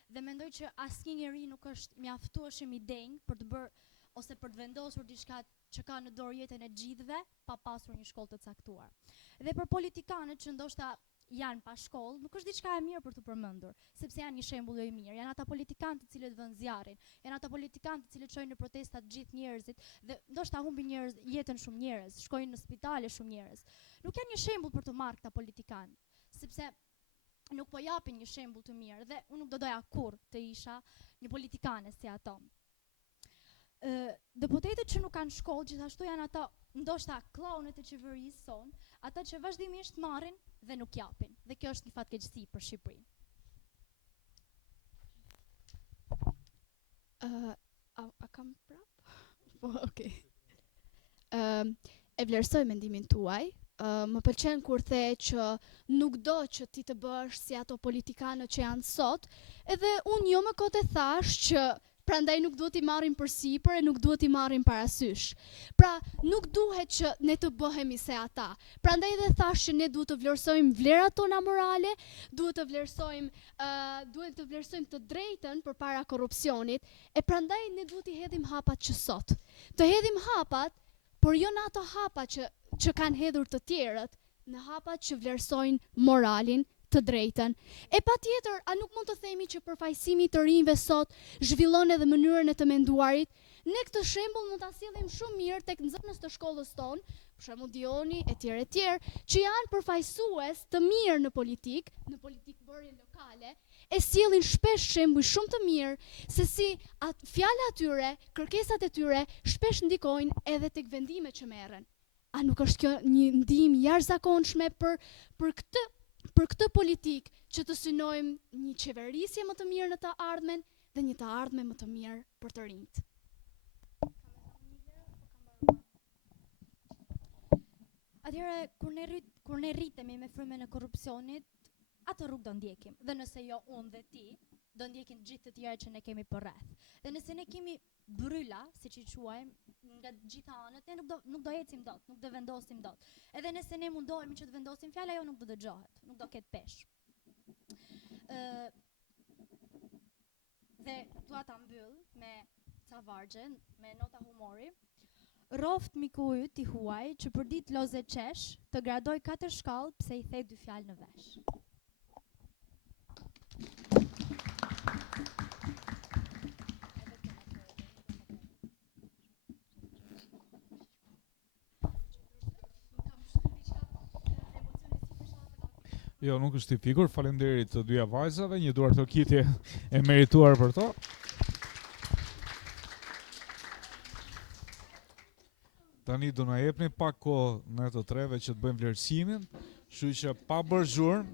Dhe mendoj që asnjë njeri nuk është mjaftueshëm i denj për të bërë ose për të vendosur diçka që ka në dorë jetën e gjithëve pa pasur një shkollë të caktuar. Dhe për politikanët që ndoshta janë pa shkollë, nuk është diçka e mirë për të përmendur, sepse janë një shembull i mirë. Janë ata politikanë të cilët vënë zjarrin, janë ata politikanë të cilët çojnë në protesta të gjithë njerëzit dhe ndoshta humbin jetën shumë njerëz, shkojnë në spitale shumë njerëz. Nuk janë një shembull për të marrë këta politikanë, sepse nuk po japin një shembull të mirë dhe unë nuk do doja kurrë të isha një politikane si ato. Deputetët që nuk kanë shkollë gjithashtu janë ata ndoshta klaunët e qeverisë son, ata që vazhdimisht marrin dhe nuk japin. Dhe kjo është një fatkeqësi për Shqipërinë. A kam prap? Po, okay. E vlerësoj mendimin tuaj. Më pëlqen kur the që nuk do që ti të bësh si ato politikanët që janë sot, edhe unë jo më kote thash që prandaj nuk duhet i marrim përsipër e nuk duhet i marrim parasysh. Pra, nuk duhet që ne të bëhemi se ata. Prandaj dhe thash që ne duhet të vlerësojmë vlerat tona morale, duhet të vlerësojmë të drejtën përpara korrupsionit, e prandaj ne duhet i hedhim hapat që sot. Të hedhim hapat, por jo në ato hapa që kanë hedhur të tjerët, në hapat që vlerësojnë moralin, të drejtën. E patjetër, a nuk mund të themi që përfaqësimi të rinjve sot zhvillon edhe mënyrën e të menduarit? Ne këtë shembull mund ta sjellim shumë mirë tek nxënës të shkollës tonë, për shembull Dioni e tjerë, që janë përfaqësues të mirë në politikbërje lokale, e sjellin shpesh shembuj shumë të mirë se si fjalët e tyre, kërkesat e tyre shpesh ndikojnë edhe tek vendimet që merren. A nuk është kjo një ndihmë jashtëzakonshme për këtë politikë që të synojmë një qeverisje më të mirë në të ardhmen dhe një të ardhme më të mirë për të rinjt. Atëherë, kur ne rritemi me frymën e korrupsionit, atë rrugë do ndjekim. Dhe nëse jo unë dhe ti, do ndjekin gjithë të tjerë që ne kemi përreth. Dhe nëse ne kemi bryla, siç i quajmë, nga gjitha anët, ne nuk do ecim dot, nuk do vendosim dot. Edhe nëse ne mundohemi që të vendosim fjalë, ajo nuk do dëgjohet, nuk do ketë peshë. Dhe dua ta mbyll me ca vargje, me nota humori. Roft miku yt i huaj që për ditë loze qesh, të gradoj 4 shkallë pse i thej 2 fjalë në vesh. Jo, nuk është i fikur, faleminderit të dyja vajzave, një duar të kitje e merituar për to. Tani do na jepni pak kohë ne të treve që të bëjmë vlerësimin, kështu që pa bërë zhurmë.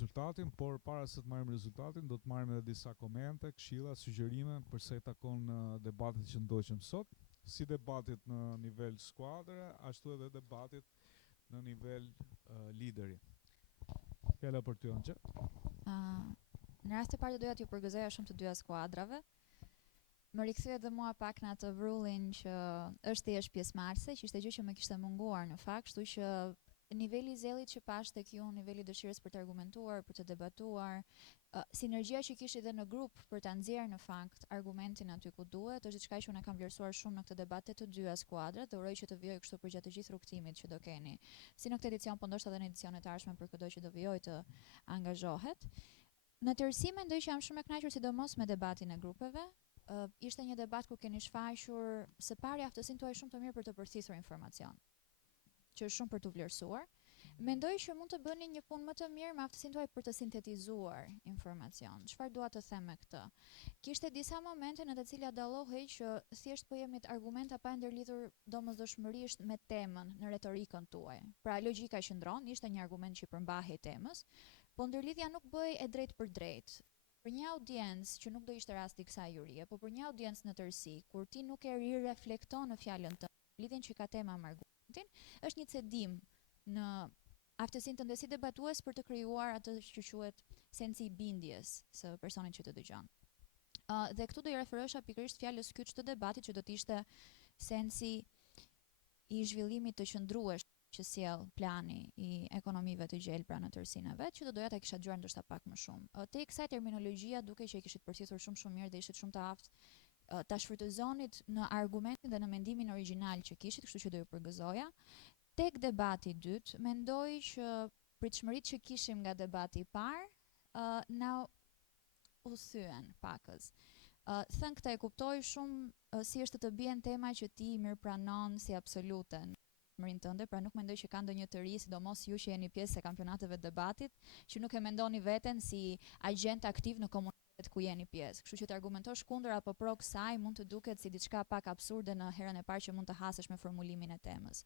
rezultatin, por para se të marrim rezultatin, do të marrim edhe disa komente, këshilla, sugjerime për sa i takon debatit që ndoqëm sot, si debatit në nivel skuadre, ashtu edhe debatit në nivel lideri. Fjala për ty, Anxhe. Në rast të parë doja t'ju përgëzoja shumë të dyja skuadrave. Më rikthye edhe mua pak në atë vrullin që është thjesht pjesëmarrëse, që ishte gjë që më kishte munguar në fakt, kështu që niveli i zellit që pash tek ju, niveli i dëshirës për të argumentuar, për të debatuar, sinergjia që kishte edhe në grup për ta nxjerrë në fakt argumentin aty ku duhet, është diçka që unë kam vlerësuar shumë në këtë debate të dyja skuadrat, dhe uroj që të vijoj kështu për gjatë të gjithë rrugtimit që do keni. Si në këtë edicion, po ndoshta edhe në edicionet e ardhshme për çdo që do vijoj të angazhohet. Në tërësi mendoj që jam shumë e kënaqur sidomos me debatin e grupeve. Ishte një debat ku keni shfaqur së pari aftësinë tuaj shumë të mirë për të përthithur informacion, që është shumë për të vlerësuar. Mendoj që mund të bëni një punë më të mirë me aftësinë tuaj për të sintetizuar informacion. Çfarë dua të them me këtë? Kishte disa momente në të cilat dallohej që thjesht po jemi të argumenta pa ndërlidhur domosdoshmërisht me temën në retorikën tuaj. Pra logjika qëndron, ishte një argument që përmbahej temës, po ndërlidhja nuk bëhej e drejtë për drejtë. Për një audiencë që nuk do ishte rasti kësaj jurie, po për një audiencë në tërësi, kur ti nuk e rireflekton në fjalën tënde, lidhjen që ka tema me argumentin, është një cedim në aftësinë tënde si debatues për të krijuar atë që quhet sensi i bindjes së personit që të dëgjon. Dhe këtu do i referohesha pikërisht fjalës kyç të debatit që do të ishte sensi i zhvillimit të qëndrueshëm që sjell plani i ekonomive të gjelbra në tërësinë e vet, që do doja ta kisha dëgjuar ndoshta pak më shumë. Te kësaj terminologjia duke që e kishit përfituar shumë mirë dhe ishit shumë të aftë ta shfrytëzonit në argumentin dhe në mendimin origjinal që kishit, kështu që do ju përgëzoja. Tek debati i dytë, mendoj që pritshmëritë që kishim nga debati i parë na u thyen pakës. Thënë këtë e kuptoj shumë si është të bien tema që ti mirëpranon si absolute mërin tënde, pra nuk mendoj që ka ndonjë të ri, sidomos ju që jeni pjesë e kampionateve të debatit, që nuk e mendoni veten si agent aktiv në komunitet ku jeni pjesë. Kështu që të argumentosh kundër apo pro kësaj mund të duket si diçka pak absurde në herën e parë që mund të hasesh me formulimin e temës.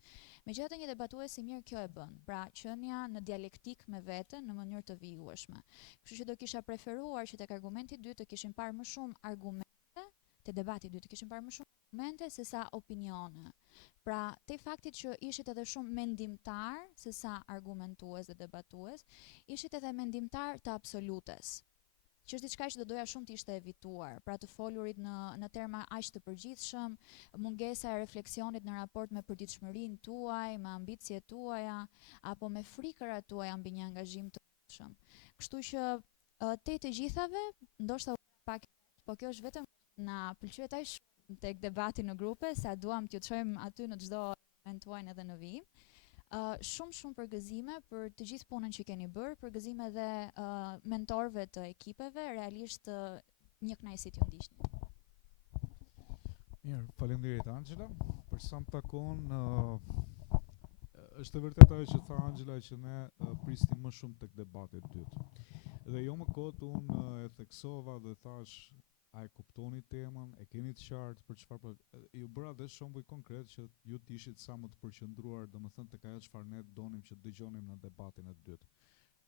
Megjithatë një debatues i mirë kjo e bën, pra qenia në dialektik me veten në mënyrë të vijueshme. Kështu që do kisha preferuar që tek argumenti i dytë të kishim parë më shumë argumente, te debati i dytë të kishim parë më shumë argumente se sa opinione. Pra, te faktit që ishit edhe shumë mendimtar se sa argumentues dhe debatues, ishit edhe mendimtar të absolutes, që është diçka që do doja shumë të ishte evituar, pra të folurit në terma aq të përgjithshëm, mungesa e refleksionit në raport me përditshmërinë tuaj, me ambicjet tuaja, apo me frikërat tuaja mbi një angazhim të përgjithshëm. Kështu që te të gjithave, ndoshta pak, po kjo është vetëm na pëlqyet aq shumë tek debati në grupe, sa duam t'ju çojmë aty në çdo event tuaj edhe në vijim. Shumë përgëzime për të gjithë punën që keni bërë, përgëzime edhe mentorëve të ekipeve, realisht një kënaqësi t'ju ndiqni. Mirë, faleminderit Angela. Për sa më takon, është e vërtetë ajo që tha Angela që ne pristim më shumë tek debati i dytë. Dhe jo më kot unë e theksova dhe thash a e kuptoni temën, e keni të qartë për çfarë ju bëra dhe shembull konkret që ju të ishit sa më të përqendruar, domethënë tek ajo çfarë ne donim që dëgjonim në debatin e dytë.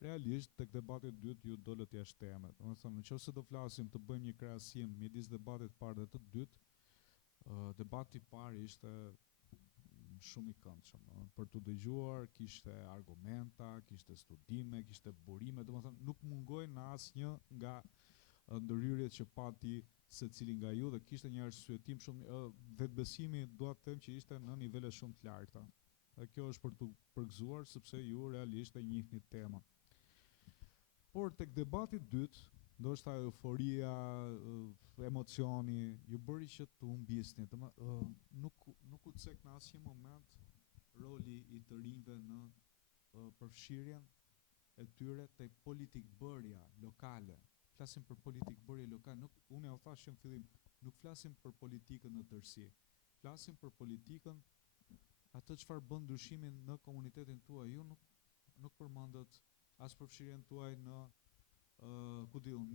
Realisht tek debati i dytë ju dolët jashtë temet. Domethënë nëse do flasim të bëjmë një krahasim midis debatit të parë dhe të dytë, debati i parë ishte shumë i këndshëm, për të dëgjuar, kishte argumenta, kishte studime, kishte burime, domethënë nuk mungoi në asnjë nga ndërhyrjet që pati secili nga ju dhe kishte një arsyetim shumë vetbesimi, dua të them që ishte në nivele shumë të larta. Dhe kjo është për të përgëzuar sepse ju realisht e njihni temën. Por tek debati i dytë, ndoshta euforia, emocioni ju bëri që të humbisni, nuk u cek në asnjë moment roli i të rinjve në përfshirjen e tyre tek politikbërja lokale. Flasim për politikbërje lokale, unë ja u thash në fillim, nuk flasim për politikën në tërësi. Flasim për politikën atë çfarë bën ndryshimin në komunitetin tuaj. Ju nuk përmendet as përfshirjen tuaj në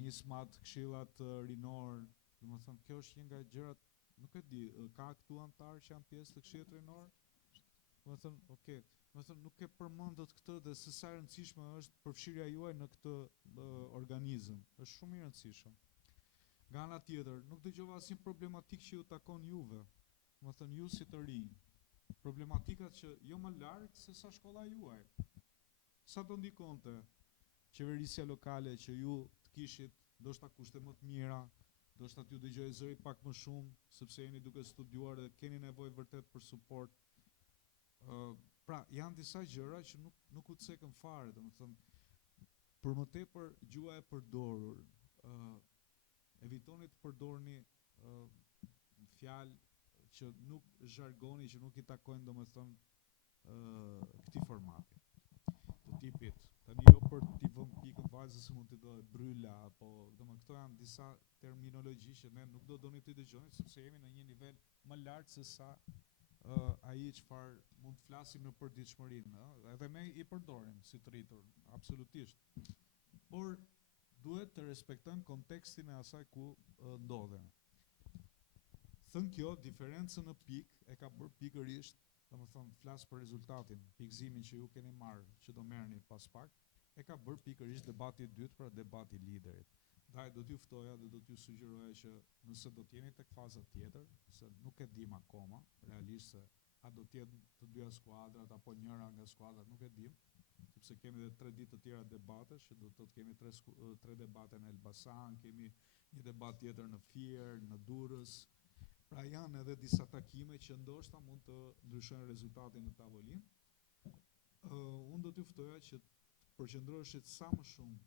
nismat, këshillat rinor. Domethënë kjo është një nga gjërat, nuk e di, ka këtu antar që janë pjesë të këshillit rinor? Domethënë, okay, Do të thënë nuk e përmendët këtë dhe se sa e rëndësishme është përfshirja juaj në këtë organizëm. Është shumë i rëndësishëm. Nga ana tjetër, nuk dëgjova asnjë problematikë që ju takon juve. Do të thënë ju si të rinj. Problematikat që jo më larg se sa shkolla juaj. Sa do ndikonte qeverisja lokale që ju të kishit ndoshta kushte më të mira, ndoshta t'ju dëgjoj zëri pak më shumë, sepse jeni duke studiuar dhe keni nevojë vërtet për suport. Pra, janë disa gjëra që nuk u cekën fare, domethënë për më tepër gjuha e përdorur. Evitoni të përdorni fjalë që nuk zhargoni, që nuk i takojnë domethënë këtij formati. Të tipit, tani jo për t'i vënë pikën fare se mund t'i do bryla, apo domethënë këto janë disa terminologji që ne nuk do doni t'i dëgjoni sepse jemi në një nivel më lart se sa ai çfarë mund të flasim në përditshmërinë, edhe ne i përdorim si të rritur, absolutisht. Por duhet të respektojmë kontekstin e asaj ku ndodhen. Thënë kjo, diferencën në pikë e ka bërë pikërisht, domethënë flas për rezultatin, pikëzimin që ju keni marrë, që do merrni pas pak, e ka bërë pikërisht debati i dytë, pra debati i liderit. Ndaj do t'ju ftoja dhe do t'ju sugjeroja që nëse do t'jeni tek faza tjetër, se nuk e dim akoma, realisht se a do t'jetë të dyja skuadrat apo njëra nga skuadrat, nuk e dim, sepse kemi edhe 3 ditë të tjera debatesh, që do të kemi 3 debate në Elbasan, kemi një debat tjetër në Fier, në Durrës. Pra janë edhe disa takime që ndoshta mund të ndryshojnë rezultatin në tavolinë. Unë do t'ju ftoja që të përqendroheshit sa më shumë,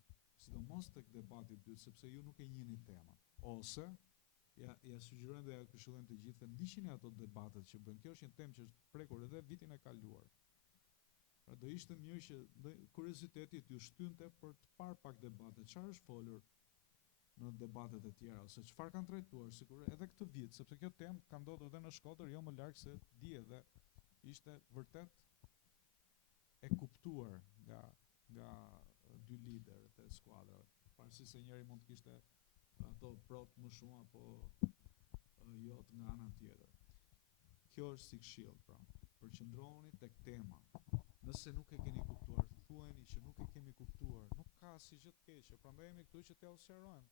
sidomos tek debati i dytë, sepse ju nuk e njihni temën. Ose ja sugjerojmë dhe ja këshillojmë të gjithë të ndiqni ato debatet që bën. Kjo është një temë që është prekur edhe vitin e kaluar. Pra do ishte mirë që kurioziteti t'ju shtynte për të parë pak debate. Çfarë është folur në debatet e tjera, ose çfarë kanë trajtuar sigurisht edhe këtë vit, sepse kjo temë ka ndodhur edhe në Shkodër jo më larg se dje dhe ishte vërtet e kuptuar nga dy liderët e skuadrave. Pavarësisht se njëri mund të kishte ato prot më shumë apo jo nga ana tjetër. Kjo është si këshill, pra. Përqendrohuni tek tema. Nëse nuk e keni kuptuar, thuajeni që nuk e kemi kuptuar. Nuk ka asgjë të keqe, prandaj jemi këtu që t'ja sqarojmë.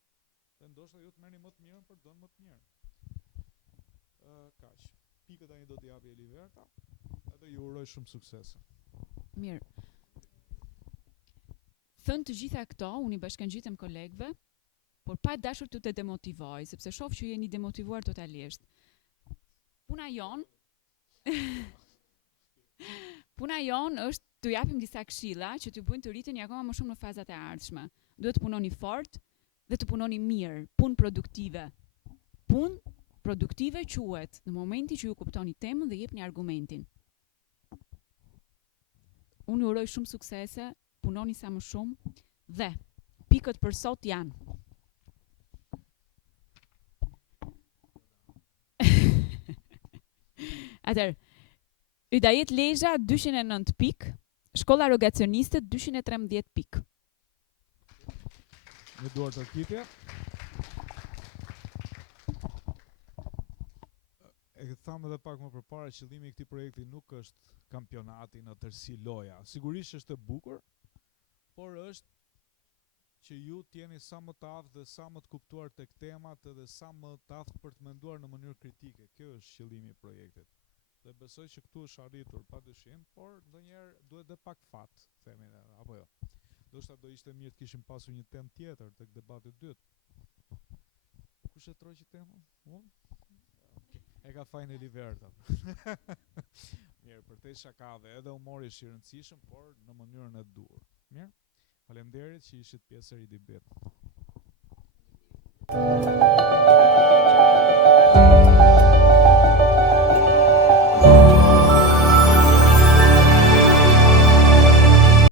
Dhe ndoshta ju të merrni më të mirën për të dhënë më të mirë. Kaq. Pikët tani do t'i japi Eliverta, edhe ju uroj shumë suksese. Mirë. Thënë të gjitha këto, unë i bashkangjitem kolegëve, por pa dashur të demotivoj, sepse shoh që jeni demotivuar totalisht. Puna jon është t'u japim disa këshilla që t'ju bëjnë të rriteni akoma më shumë në fazat e ardhshme. Duhet të punoni fort dhe të punoni mirë, punë produktive. Punë produktive quhet në momentin që ju kuptoni temën dhe jepni argumentin. Unë uroj shumë suksese, punoni sa më shumë dhe pikët për sot janë. Atëherë, Ydajet Lezha 209 pikë, Shkolla Rogacioniste 213 pikë. Në duart të ekipit. E thamë edhe pak më përpara, qëllimi i këtij projekti nuk është kampionati në tërësi loja. Sigurisht është e bukur, por është që ju t'jeni sa më të aftë dhe sa më të kuptuar tek temat edhe sa më të aftë për të menduar në mënyrë kritike. Kjo është qëllimi i projektit. Dhe besoj që këtu është arritur padyshim, por ndonjëherë duhet edhe pak fat, themi ne, apo jo. Ndoshta do ishte mirë të kishim pasur një temë tjetër tek debati i dytë. Kush e troqi temën? Unë? E ka fajin Eliverta. Mirë, për te shakave, edhe humori është i rëndësishëm, por në mënyrën e duhur. Mirë? Faleminderit që ishit pjesë e Ridibit.